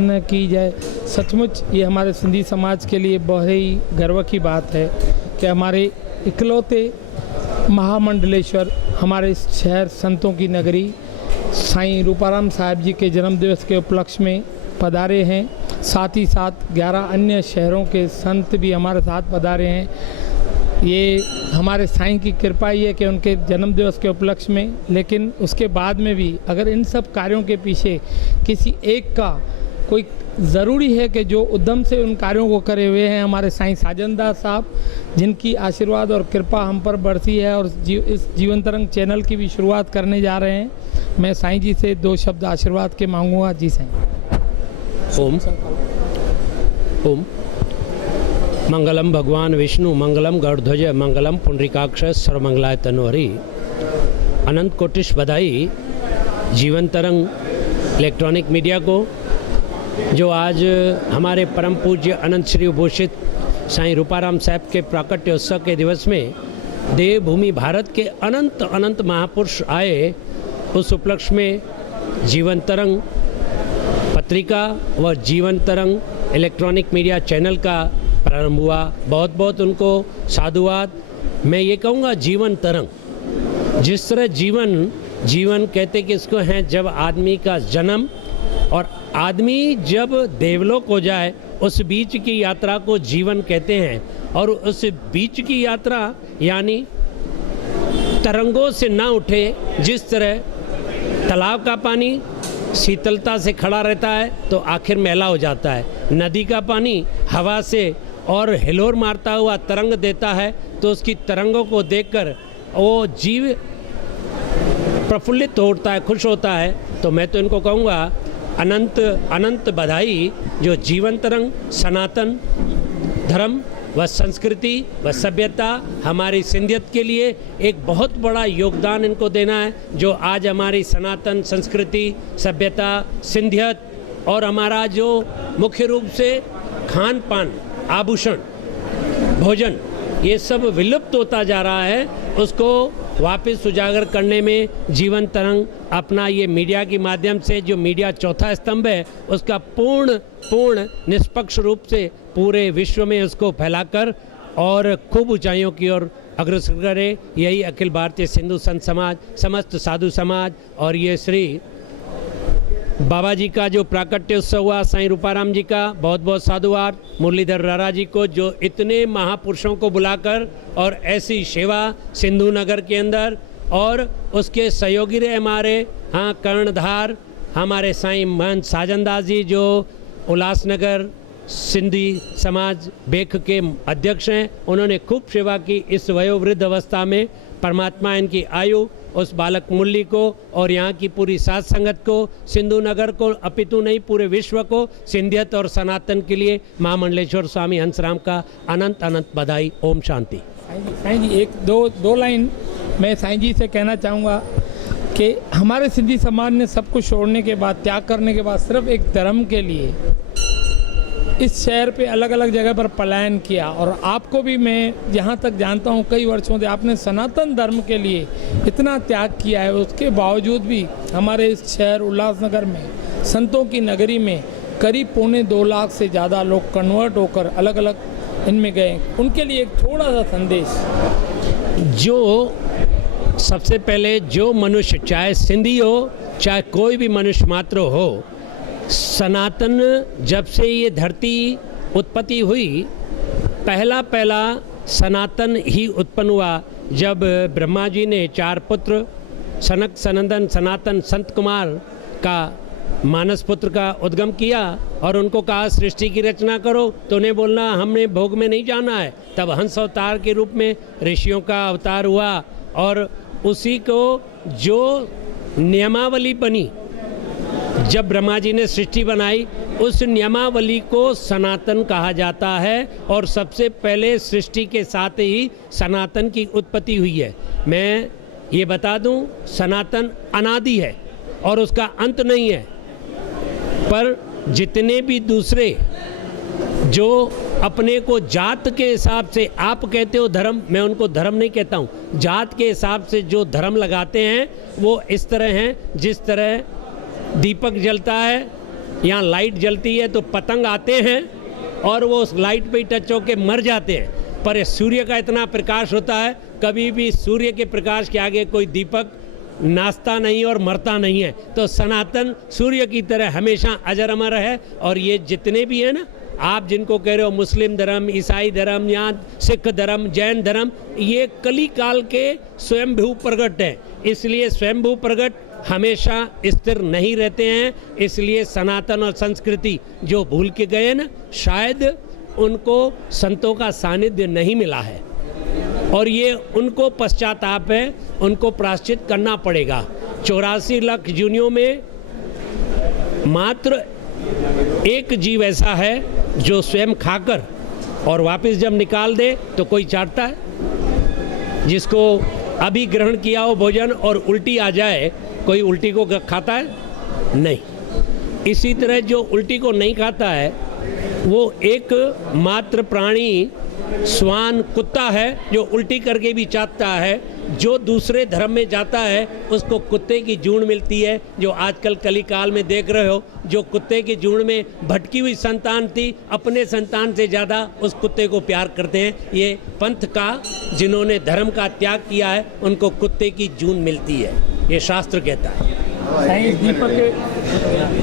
सराहना की जाए। सचमुच ये हमारे सिंधी समाज के लिए बहुत ही गर्व की बात है कि हमारे इकलौते महामंडलेश्वर हमारे शहर संतों की नगरी साईं रूपाराम साहिब जी के जन्म दिवस के उपलक्ष्य में पधारे हैं। साथ ही साथ 11 अन्य शहरों के संत भी हमारे साथ पधारे हैं। ये हमारे साईं की कृपा ही है कि उनके जन्म दिवस के उपलक्ष्य में, लेकिन उसके बाद में भी अगर इन सब कार्यों के पीछे किसी एक का कोई ज़रूरी है कि जो उद्यम से उन कार्यों को करे हुए हैं हमारे साईं साजनदास साहब, जिनकी आशीर्वाद और कृपा हम पर बरसी है और इस जीवन तरंग चैनल की भी शुरुआत करने जा रहे हैं। मैं साईं जी से 2 शब्द आशीर्वाद के मांगूंगा। जी साईं। ओम ओम मंगलम भगवान विष्णु, मंगलम गरुड़ध्वज, मंगलम पुंडरीकाक्ष, सर्वमंगलाय तनोहरि। अनंत कोटिश बधाई जीवन तरंग इलेक्ट्रॉनिक मीडिया को, जो आज हमारे परम पूज्य अनंत श्री उपोषित साईं रूपाराम साहब के प्राकट्य उत्सव के दिवस में देवभूमि भारत के अनंत अनंत महापुरुष आए। उस उपलक्ष्य में जीवन तरंग पत्रिका व जीवन तरंग इलेक्ट्रॉनिक मीडिया चैनल का प्रारंभ हुआ। बहुत बहुत उनको साधुवाद। मैं ये कहूँगा जीवन तरंग, जिस तरह जीवन कहते कि इसको है जब आदमी का जन्म और आदमी जब देवलोक हो जाए उस बीच की यात्रा को जीवन कहते हैं। और उस बीच की यात्रा यानी तरंगों से ना उठे, जिस तरह तालाब का पानी शीतलता से खड़ा रहता है तो आखिर मैला हो जाता है, नदी का पानी हवा से और हिलोर मारता हुआ तरंग देता है तो उसकी तरंगों को देखकर वो जीव प्रफुल्लित होता है, खुश होता है। तो मैं तो इनको कहूँगा अनंत अनंत बधाई, जो जीवन तरंग सनातन धर्म व संस्कृति व सभ्यता हमारी सिंधियत के लिए एक बहुत बड़ा योगदान इनको देना है। जो आज हमारी सनातन संस्कृति सभ्यता सिंधियत और हमारा जो मुख्य रूप से खान पान आभूषण भोजन ये सब विलुप्त होता जा रहा है, उसको वापस उजागर करने में जीवन तरंग अपना ये मीडिया के माध्यम से, जो मीडिया चौथा स्तंभ है, उसका पूर्ण निष्पक्ष रूप से पूरे विश्व में उसको फैलाकर और खूब ऊंचाइयों की ओर अग्रसर करे। यही अखिल भारतीय सिंधु संत समाज, समस्त साधु समाज और ये श्री बाबा जी का जो प्राकट्य उत्सव हुआ साईं रूपाराम जी का, बहुत बहुत साधुवाद। मुरलीधर रारा जी को जो इतने महापुरुषों को बुलाकर और ऐसी सेवा सिंधु नगर के अंदर, और उसके सहयोगी रहे हमारे कर्णधार हमारे साईं महंत साजनदास जी जो उल्लासनगर सिंधी समाज बेख के अध्यक्ष हैं। उन्होंने खूब सेवा की इस वयोवृद्ध अवस्था में। परमात्मा इनकी आयु उस बालक मुरली को और यहाँ की पूरी साध संगत को, सिंधु नगर को, अपितु नहीं पूरे विश्व को, सिंधियत और सनातन के लिए महामंडलेश्वर स्वामी हंसराम का अनंत अनंत बधाई। ओम शांति। साईं जी एक दो लाइन मैं साईं जी से कहना चाहूँगा कि हमारे सिंधी समाज ने सब कुछ छोड़ने के बाद, त्याग करने के बाद, सिर्फ एक धर्म के लिए इस शहर पे अलग अलग जगह पर पलायन किया। और आपको भी मैं जहाँ तक जानता हूँ कई वर्षों से आपने सनातन धर्म के लिए इतना त्याग किया है। उसके बावजूद भी हमारे इस शहर उल्लासनगर में संतों की नगरी में करीब 2.25 लाख से ज़्यादा लोग कन्वर्ट होकर अलग अलग इनमें गए। उनके लिए एक थोड़ा सा संदेश। जो सबसे पहले जो मनुष्य, चाहे सिंधी हो चाहे कोई भी मनुष्य मात्र हो, सनातन जब से ये धरती उत्पत्ति हुई, पहला सनातन ही उत्पन्न हुआ जब ब्रह्मा जी ने 4 पुत्र सनक सनंदन सनातन संत कुमार का मानस पुत्र का उद्गम किया और उनको कहा सृष्टि की रचना करो, तो उन्हें बोलना हमने भोग में नहीं जाना है। तब हंस अवतार के रूप में ऋषियों का अवतार हुआ और उसी को जो नियमावली बनी जब ब्रह्मा जी ने सृष्टि बनाई, उस नियमावली को सनातन कहा जाता है। और सबसे पहले सृष्टि के साथ ही सनातन की उत्पत्ति हुई है। मैं ये बता दूं, सनातन अनादि है और उसका अंत नहीं है। पर जितने भी दूसरे जो अपने को जात के हिसाब से, आप कहते हो धर्म, मैं उनको धर्म नहीं कहता हूँ, जात के हिसाब से जो धर्म लगाते हैं वो इस तरह हैं जिस तरह दीपक जलता है यहाँ लाइट जलती है तो पतंग आते हैं और वो उस लाइट पे टच होके मर जाते हैं, पर सूर्य का इतना प्रकाश होता है, कभी भी सूर्य के प्रकाश के आगे कोई दीपक नाचता नहीं और मरता नहीं है। तो सनातन सूर्य की तरह हमेशा अजर अमर है। और ये जितने भी हैं ना, आप जिनको कह रहे हो मुस्लिम धर्म, ईसाई धर्म या सिख धर्म, जैन धर्म, ये कली काल के स्वयंभू प्रगट हैं। इसलिए स्वयंभू प्रगट हमेशा स्थिर नहीं रहते हैं। इसलिए सनातन और संस्कृति जो भूल के गए ना, शायद उनको संतों का सानिध्य नहीं मिला है और ये उनको पश्चाताप है, उनको प्रायश्चित करना पड़ेगा। 84 लाख योनियों में मात्र एक जीव ऐसा है जो स्वयं खाकर और वापस जब निकाल दे तो कोई चाटता है। जिसको अभी ग्रहण किया हो भोजन और उल्टी आ जाए, कोई उल्टी को खाता है? नहीं। इसी तरह जो उल्टी को नहीं खाता है वो एक मात्र प्राणी श्वान कुत्ता है जो उल्टी करके भी चाटता है। जो दूसरे धर्म में जाता है उसको कुत्ते की जून मिलती है, जो आजकल कली काल में देख रहे हो। जो कुत्ते की जून में भटकी हुई संतान थी, अपने संतान से ज़्यादा उस कुत्ते को प्यार करते हैं। ये पंथ का, जिन्होंने धर्म का त्याग किया है, उनको कुत्ते की जून मिलती है, ये शास्त्र कहता है। दीपक